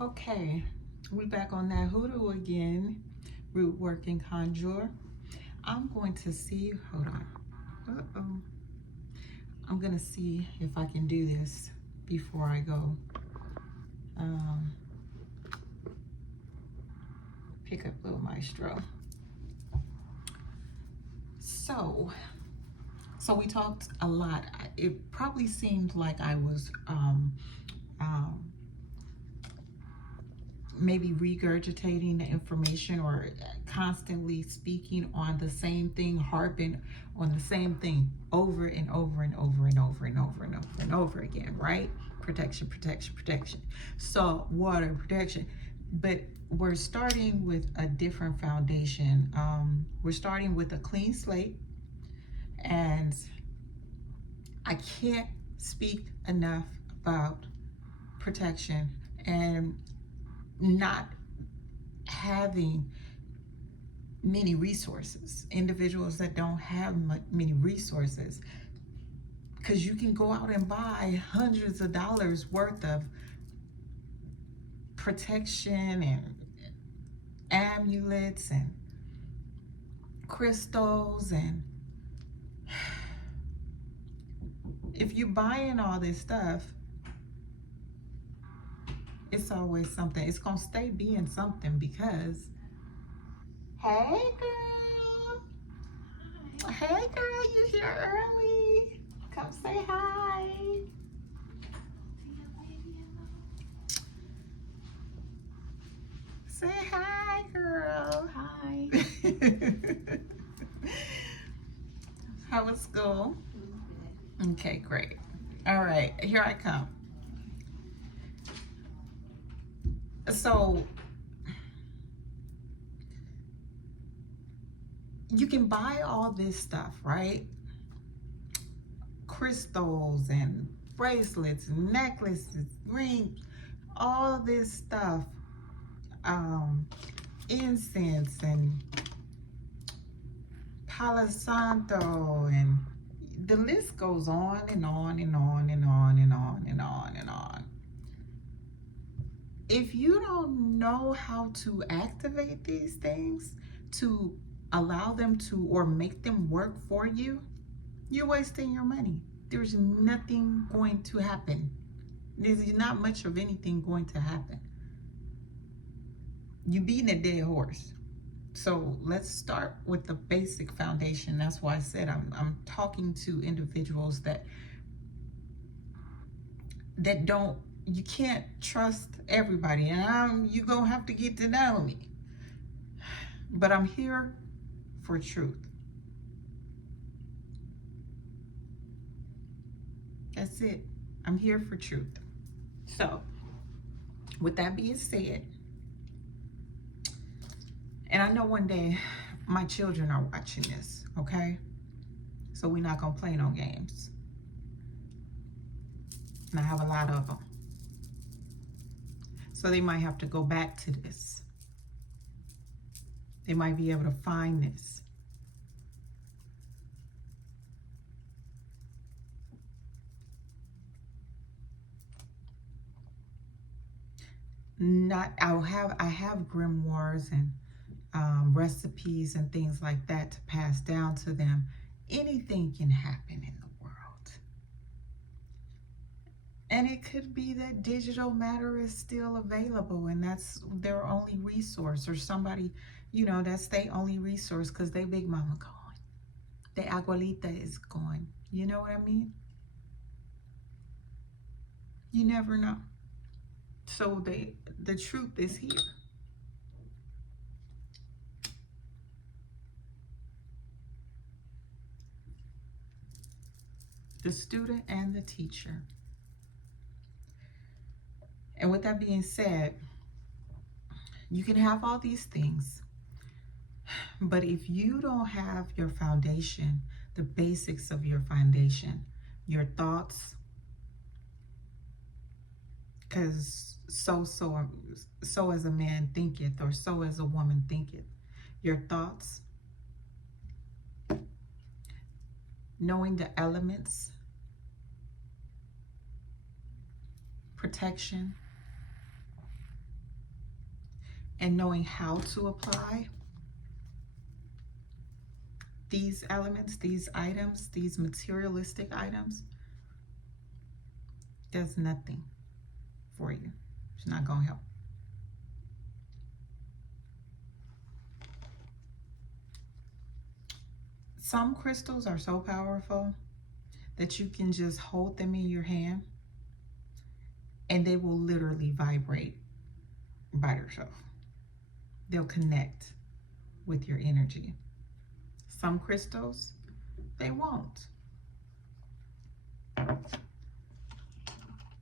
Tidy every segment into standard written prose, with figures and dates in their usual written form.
Okay, we back on that hoodoo again. Root work and conjure. I'm going to see, hold on. Uh-oh. I'm gonna see if I can do this before I go pick up little maestro. So we talked a lot. It probably seemed like I was maybe regurgitating the information or constantly speaking on the same thing, harping on the same thing over and over and over and over and over and over and over again, right? Protection, protection, protection. Salt, water, protection. But we're starting with a different foundation. We're starting with a clean slate, and I can't speak enough about protection and not having many resources, individuals that don't have many resources, because you can go out and buy hundreds of dollars worth of protection and amulets and crystals, and if you're buying all this stuff, it's always something. It's gonna stay being something because, hey girl, hey girl, you here early? Come say hi. Say hi, girl. Hi. How was school? Okay, great. All right, here I come. So you can buy all this stuff, right? Crystals and bracelets and necklaces, rings, all this stuff, incense and Palo Santo, and the list goes on and on and on and on and on and on and on. If you don't know how to activate these things to allow them to or make them work for you, you're wasting your money. There's nothing going to happen. There's not much of anything going to happen. You're beating a dead horse. So let's start with the basic foundation. That's why I said I'm talking to individuals that don't, you can't trust everybody, and you're gonna have to get to know me. But I'm here for truth. That's it. I'm here for truth. So, with that being said, and I know one day my children are watching this, okay? So we're not gonna play no games. And I have a lot of them. So they might have to go back to this. They might be able to find this. I have grimoires and recipes and things like that to pass down to them. Anything can happen in the world. And it could be that digital matter is still available and that's their only resource, or somebody, you know, that's their only resource because they big mama gone. Their abuelita is gone. You know what I mean? You never know. So the truth is here. The student and the teacher. And with that being said, you can have all these things, but if you don't have your foundation, the basics of your foundation, your thoughts, because so as a man thinketh, or so as a woman thinketh, your thoughts, knowing the elements, protection, and knowing how to apply these elements, these items, these materialistic items, does nothing for you. It's not going to help. Some crystals are so powerful that you can just hold them in your hand and they will literally vibrate by themselves. They'll connect with your energy. Some crystals, they won't.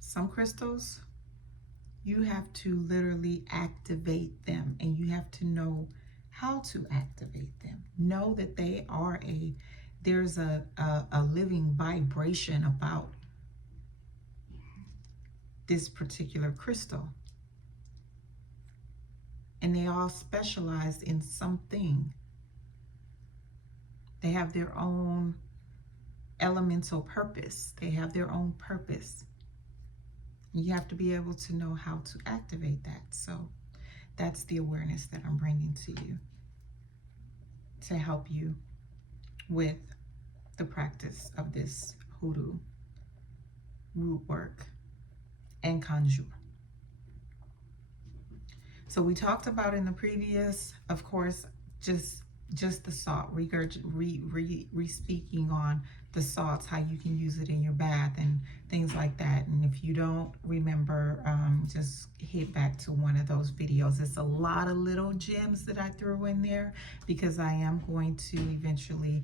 Some crystals, you have to literally activate them, and you have to know how to activate them. Know that they are there's a living vibration about this particular crystal. And they all specialize in something. They have their own elemental purpose. They have their own purpose. You have to be able to know how to activate that. So that's the awareness that I'm bringing to you to help you with the practice of this hoodoo, root work, and conjure. So we talked about in the previous, of course, just the salt, re-speaking on the salts, how you can use it in your bath and things like that. And if you don't remember, just hit back to one of those videos. It's a lot of little gems that I threw in there because I am going to eventually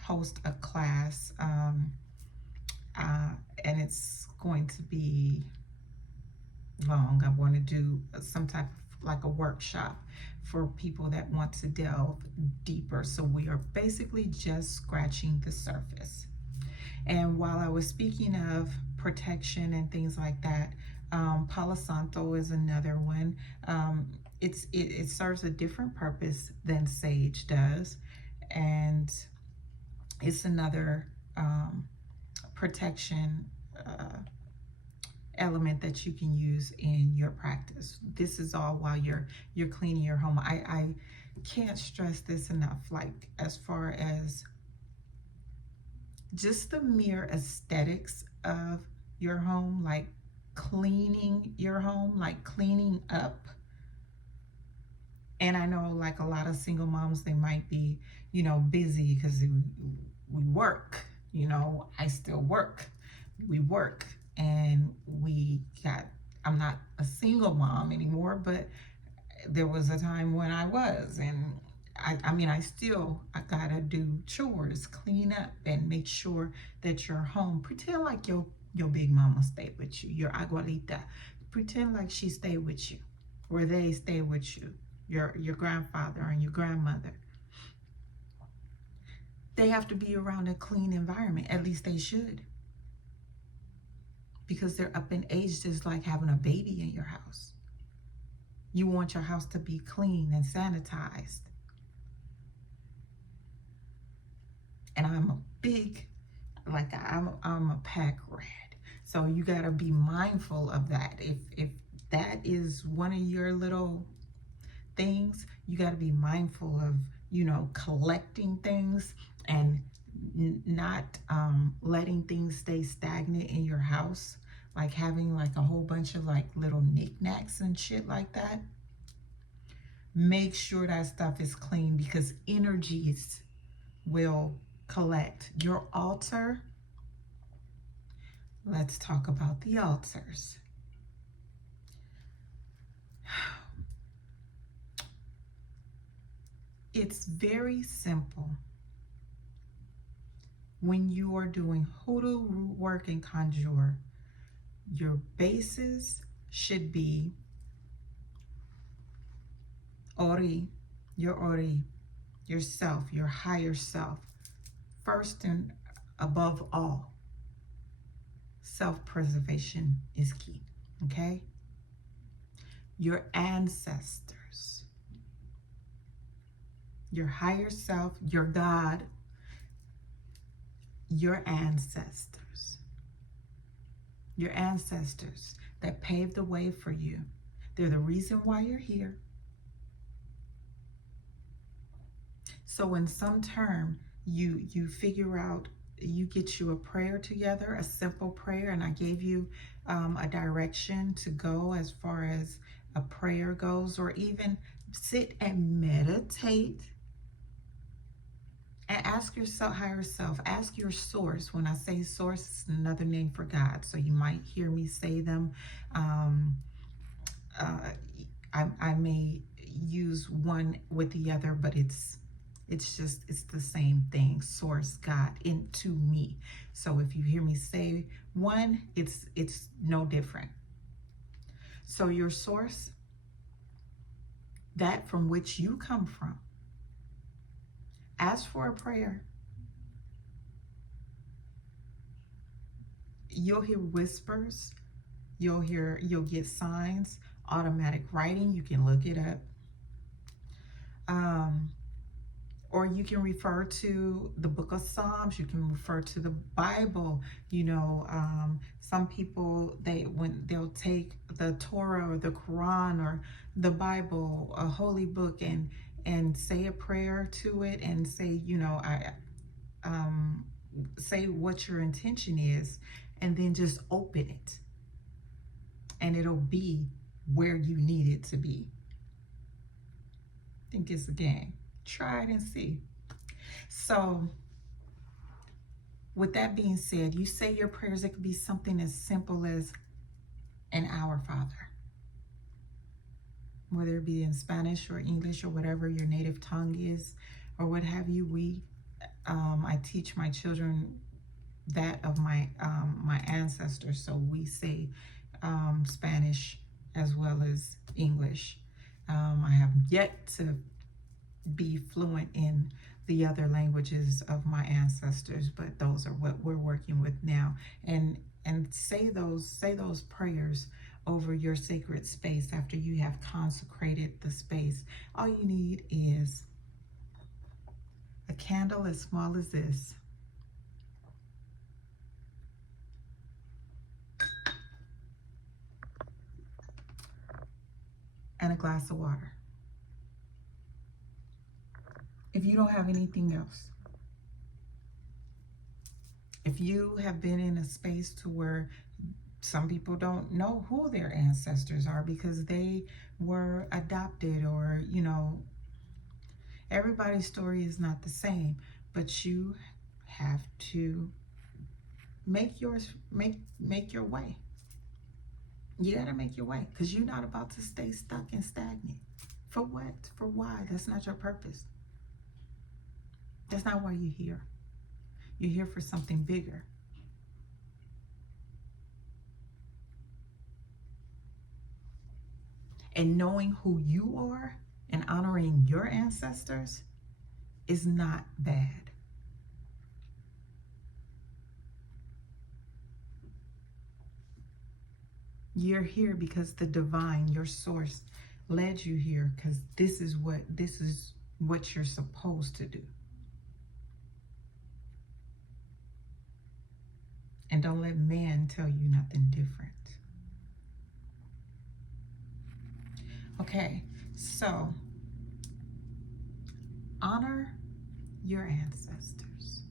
host a class, and it's going to be long. I want to do some type of like a workshop for people that want to delve deeper. So we are basically just scratching the surface. And while I was speaking of protection and things like that, Palo Santo is another one. It serves a different purpose than sage does, and it's another protection element that you can use in your practice. This is all while you're cleaning your home. I can't stress this enough, like as far as just the mere aesthetics of your home, like cleaning your home, like cleaning up. And I know like a lot of single moms, they might be, you know, busy because we work, you know, I still work, we work. And I'm not a single mom anymore, but there was a time when I was, and I mean, I gotta do chores, clean up, and make sure that your home, pretend like your big mama stayed with you, your abuelita, pretend like she stayed with you, or they stay with you, your grandfather and your grandmother. They have to be around a clean environment, at least they should. Because they're up in age, just like having a baby in your house. You want your house to be clean and sanitized. And I'm a big, like I'm a pack rat. So you gotta be mindful of that. If that is one of your little things, you gotta be mindful of, you know, collecting things and not letting things stay stagnant in your house, like having like a whole bunch of like little knickknacks and shit like that. Make sure that stuff is clean, because energies will collect. Your altar, let's talk about the altars. It's very simple. When you are doing hoodoo, root work, and conjure, your bases should be Ori, yourself, your higher self. First and above all, self-preservation is key, okay? Your ancestors, your higher self, your God, your ancestors that paved the way for you, They're the reason why you're here. So in some term, you figure out, you get you a prayer together, a simple prayer, and I gave you a direction to go as far as a prayer goes, or even sit and meditate and ask yourself, higher self, ask your source. When I say source, it's another name for God, so you might hear me say them. Um, uh, I may use one with the other, but it's the same thing. Source, God, into me. So if you hear me say one, it's no different. So your source, that from which you come from, ask for a prayer. You'll hear whispers, you'll get signs, automatic writing, you can look it up. Or you can refer to the book of Psalms, you can refer to the Bible. You know, some people, they'll take the Torah or the Quran or the Bible, a holy book, and say a prayer to it and say, you know, say what your intention is, and then just open it, and it'll be where you need it to be. I think it's a game. Try it and see. So with that being said, you say your prayers. It could be something as simple as an Our Father, whether it be in Spanish or English or whatever your native tongue is, or what have you. I teach my children that of my ancestors, so we say Spanish as well as English. I have yet to be fluent in the other languages of my ancestors, but those are what we're working with now. And say those prayers over your sacred space after you have consecrated the space. All you need is a candle as small as this, and a glass of water. If you don't have anything else, if you have been in a space to where some people don't know who their ancestors are because they were adopted, or, you know, everybody's story is not the same, but you have to make your way. You got to make your way, because you're not about to stay stuck and stagnant. For what? For why? That's not your purpose. That's not why you're here. You're here for something bigger. And knowing who you are and honoring your ancestors is not bad. You're here because the divine, your source, led you here, because this is what you're supposed to do. And don't let man tell you nothing different. Okay, so honor your ancestors.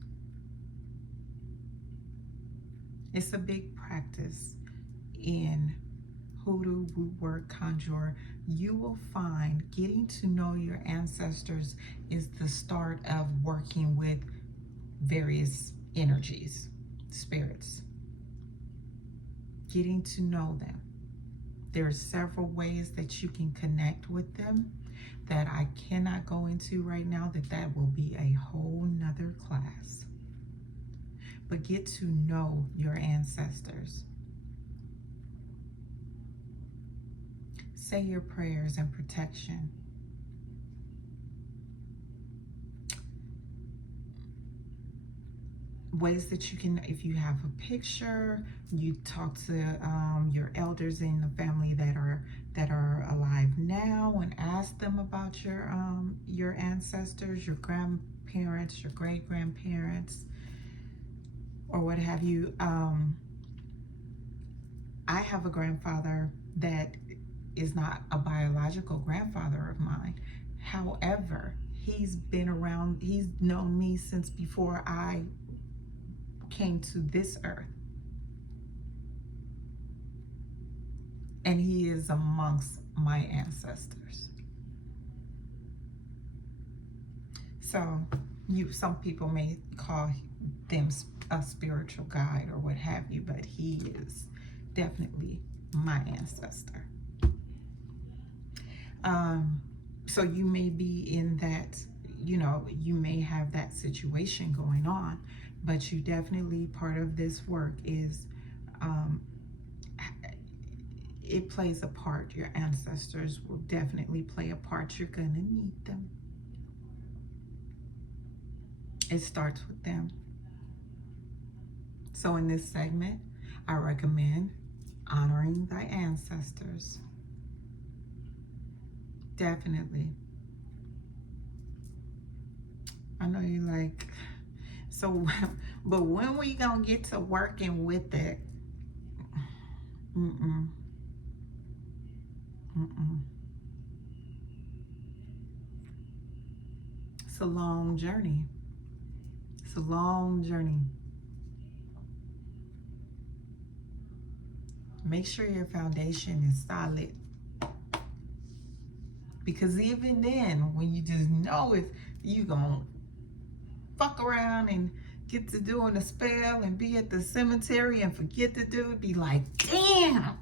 It's a big practice in Hoodoo, root work, Conjure. You will find getting to know your ancestors is the start of working with various energies, spirits. Getting to know them. There are several ways that you can connect with them that I cannot go into right now, that will be a whole nother class. But get to know your ancestors. Say your prayers and protection. Ways that you can, if you have a picture, you talk to your elders in the family that are alive now, and ask them about your ancestors, your grandparents, your great grandparents, or what have you. I have a grandfather that is not a biological grandfather of mine. However, he's been around, he's known me since before I came to this earth. And he is amongst my ancestors. So some people may call them a spiritual guide or what have you, but he is definitely my ancestor. So you may be in that, you know, you may have that situation going on, but you definitely, part of this work is, it plays a part. Your ancestors will definitely play a part. You're gonna need them. It starts with them. So in this segment, I recommend honoring thy ancestors. Definitely. I know you like, so, but when we gonna get to working with it? It's a long journey. It's a long journey. Make sure your foundation is solid. Because even then, when you just know if you gonna fuck around and get to doing a spell and be at the cemetery and forget to do it, be like, damn,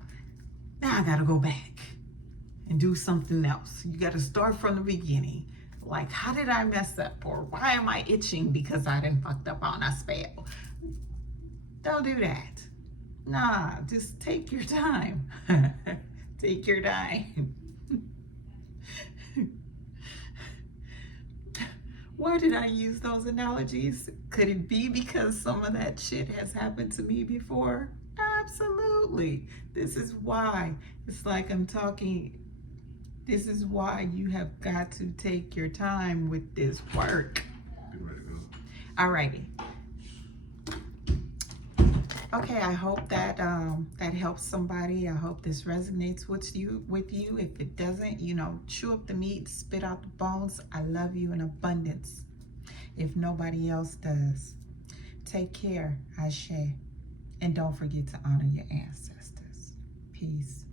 now I gotta go back and do something else. You gotta start from the beginning. Like, how did I mess up? Or why am I itching because I done fucked up on a spell? Don't do that. Nah, just take your time. Take your time. Why did I use those analogies? Could it be because some of that shit has happened to me before? Absolutely. This is why. It's like I'm talking. This is why you have got to take your time with this work. Get ready to go. Alrighty. Okay, I hope that that helps somebody. I hope this resonates with you. If it doesn't, you know, chew up the meat, spit out the bones. I love you in abundance. If nobody else does, take care, Ashe. And don't forget to honor your ancestors. Peace.